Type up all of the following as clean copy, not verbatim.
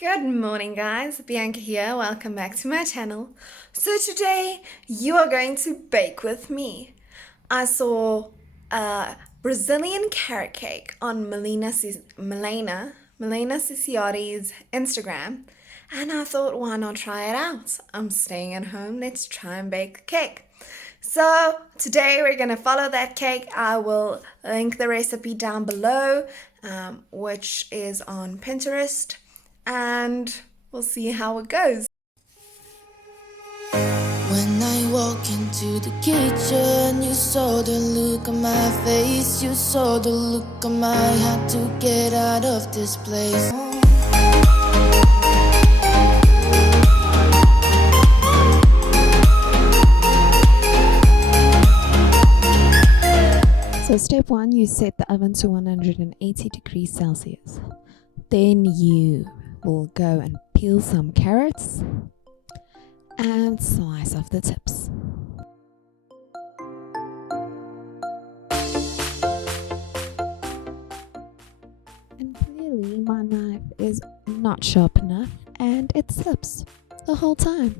Good morning, guys. Bianca here. Welcome back to my channel. So today you are going to bake with me. I saw a Brazilian carrot cake on Milena Ciciotti's Instagram, and I thought, why not try it out? I'm staying at home. Let's try and bake a cake. So today we're gonna follow that cake. I will link the recipe down below, which is on Pinterest, and we'll see how it goes. When I walk into the kitchen, you saw the look on my face, you saw the look on my had to get out of this place. So step 1, you set the oven to 180 degrees Celsius. Then you will go and peel some carrots and slice off the tips. And clearly my knife is not sharp enough and it slips the whole time.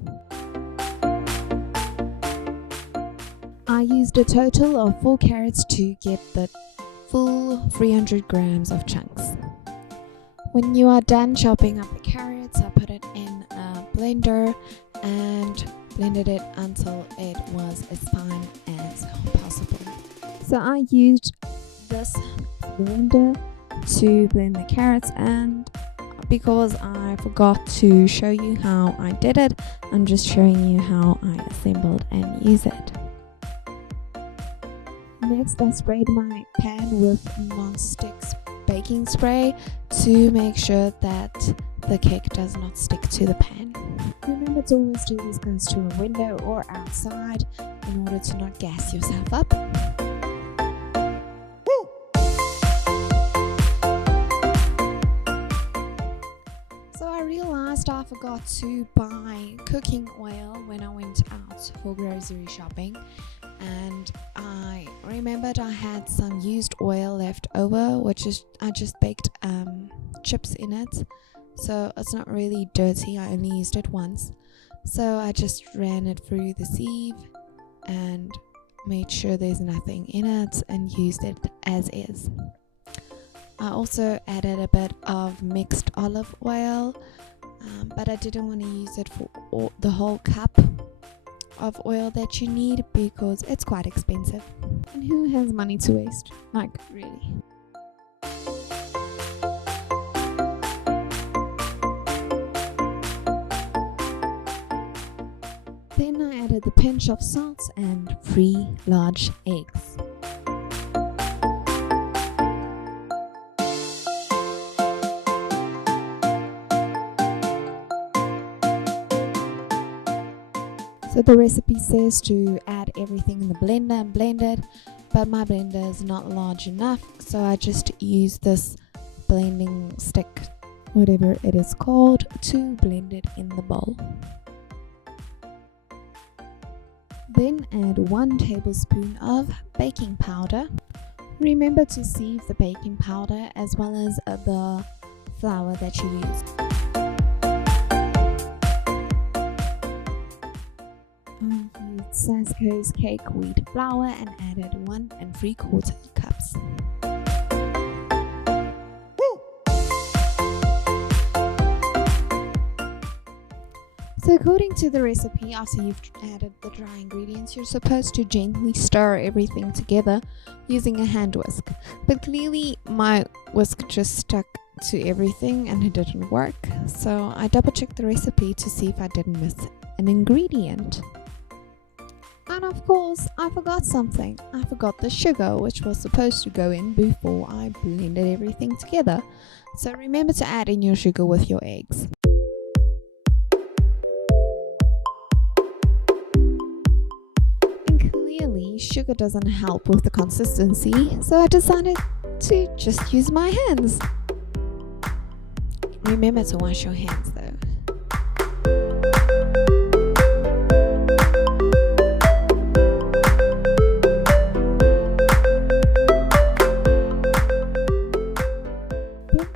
I used a total of 4 carrots to get the full 300 grams of chunks. When you are done chopping up the carrots, I put it in a blender and blended it until it was as fine as possible. So I used this blender to blend the carrots, and because I forgot to show you how I did it, I'm just showing you how I assembled and used it. Next, I sprayed my pan with non-stick baking spray to make sure that the cake does not stick to the pan. Remember to always do this close to a window or outside in order to not gas yourself up. So I realized I forgot to buy cooking oil when I went out for grocery shopping, and I remembered I had some used oil left over, which is I just baked chips in it, so it's not really dirty. I only used it once, so I just ran it through the sieve and made sure there's nothing in it and used it as is. I also added a bit of mixed olive oil, but I didn't want to use it for the whole cup of oil that you need because it's quite expensive, and who has money to waste? Like, really. Then I added the pinch of salt and 3 large eggs. So the recipe says to add everything in the blender and blend it, but my blender is not large enough, so I just use this blending stick, whatever it is called, to blend it in the bowl. Then add 1 tablespoon of baking powder. Remember to sieve the baking powder as well as the flour that you use. I used Sasko's cake wheat flour and added 1 3/4 cups. So according to the recipe, after you've added the dry ingredients, you're supposed to gently stir everything together using a hand whisk. But clearly my whisk just stuck to everything and it didn't work. So I double checked the recipe to see if I didn't miss an ingredient. And of course, I forgot something. I forgot the sugar, which was supposed to go in before I blended everything together. So remember to add in your sugar with your eggs. And clearly, sugar doesn't help with the consistency, so I decided to just use my hands. Remember to wash your hands though.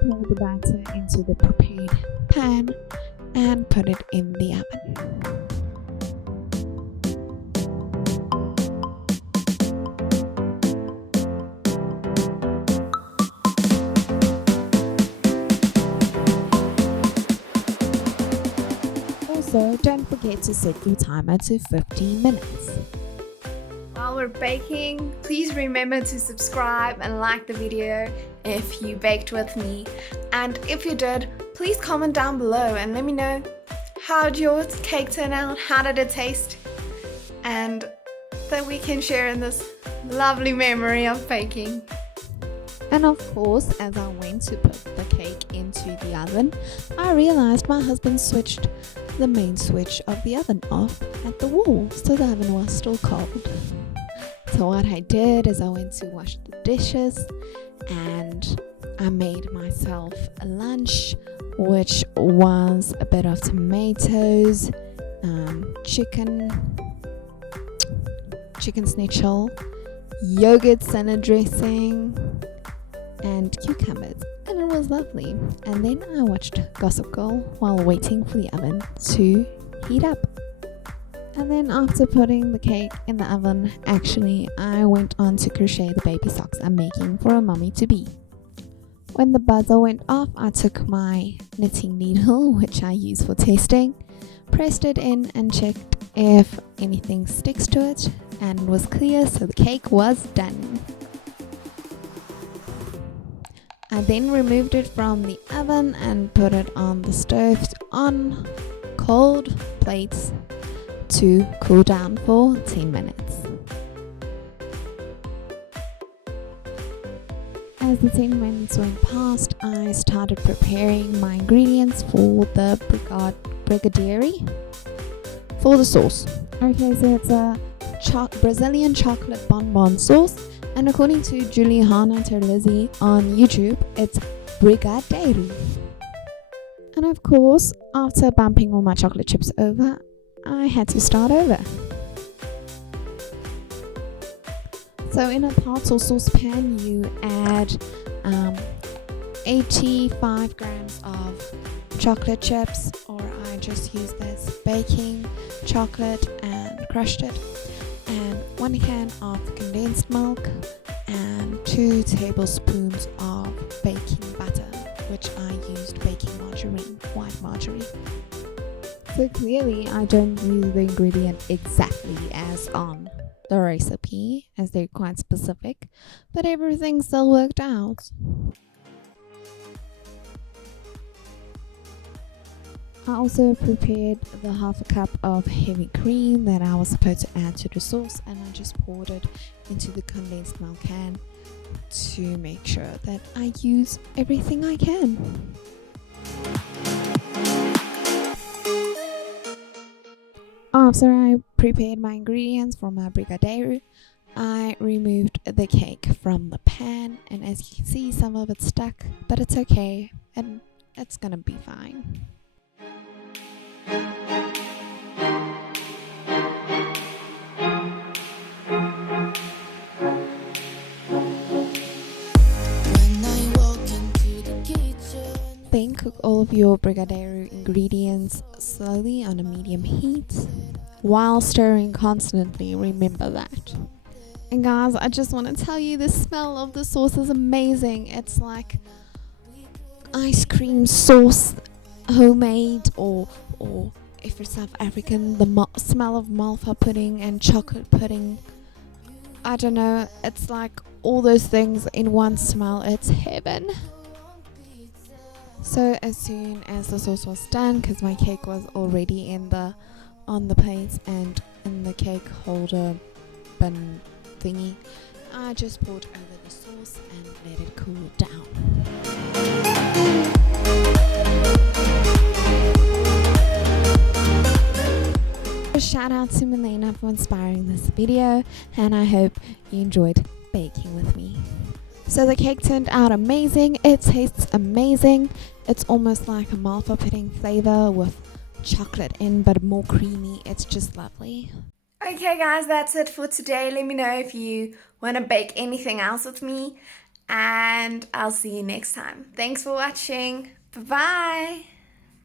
Pour the batter into the prepared pan Also, don't forget to set your timer to 15 minutes. While we're baking, please remember to subscribe and like the video if you baked with me. And if you did, please comment down below and let me know how did your cake turn out, how did it taste, and that we can share in this lovely memory of baking. And of course, as I went to put the cake into the oven, I realized my husband switched the main switch of the oven off at the wall, so the oven was still cold. So what I did is I went to wash the dishes and I made myself a lunch, which was a bit of tomatoes, chicken schnitzel, yogurt salad dressing, and cucumbers, and it was lovely. And then I watched Gossip Girl while waiting for the oven to heat up. And then after putting the cake in the oven, actually I went on to crochet the baby socks I'm making for a mommy to be. When the buzzer went off, I took my knitting needle, which I use for testing, pressed it in and checked if anything sticks to it, and it was clear, so the cake was done. I then removed it from the oven and put it on the stove on cold plates to cool down for 10 minutes. As the 10 minutes went past, I started preparing my ingredients for the brigadeiro for the sauce. Okay, so it's a Brazilian chocolate bonbon sauce, and according to Juliana Terlizzi on YouTube, it's brigadeiro. And of course, after bumping all my chocolate chips over, I had to start over. So in a pot or saucepan, you add 85 grams of chocolate chips, or I just use this baking chocolate and crushed it, and 1 can of condensed milk and 2 tablespoons of baking butter, which I used baking margarine, white margarine. So clearly I don't use the ingredient exactly as on the recipe, as they're quite specific, but everything still worked out. I also prepared the half a cup of heavy cream that I was supposed to add to the sauce, and I just poured it into the condensed milk can to make sure that I use everything I can. After I prepared my ingredients for my brigadeiro, I removed the cake from the pan, and as you can see, some of it stuck, but it's okay, and it's gonna be fine. Then cook all of your brigadeiro ingredients slowly on a medium heat while stirring constantly, remember that. And guys, I just want to tell you, the smell of the sauce is amazing. It's like ice cream sauce, homemade, or if you're South African, the smell of malva pudding and chocolate pudding. I don't know, it's like all those things in one smell. It's heaven. So as soon as the sauce was done, because my cake was already on the plates and in the cake holder bun thingy, I just poured over the sauce and let it cool down. A shout out to Milena for inspiring this video, and I hope you enjoyed baking with me. So the cake turned out amazing. It tastes amazing. It's almost like a malva pudding flavor with chocolate in, but more creamy. It's just lovely. Okay guys, that's it for today. Let me know if you want to bake anything else with me, and I'll see you next time. Thanks for watching. Bye-bye.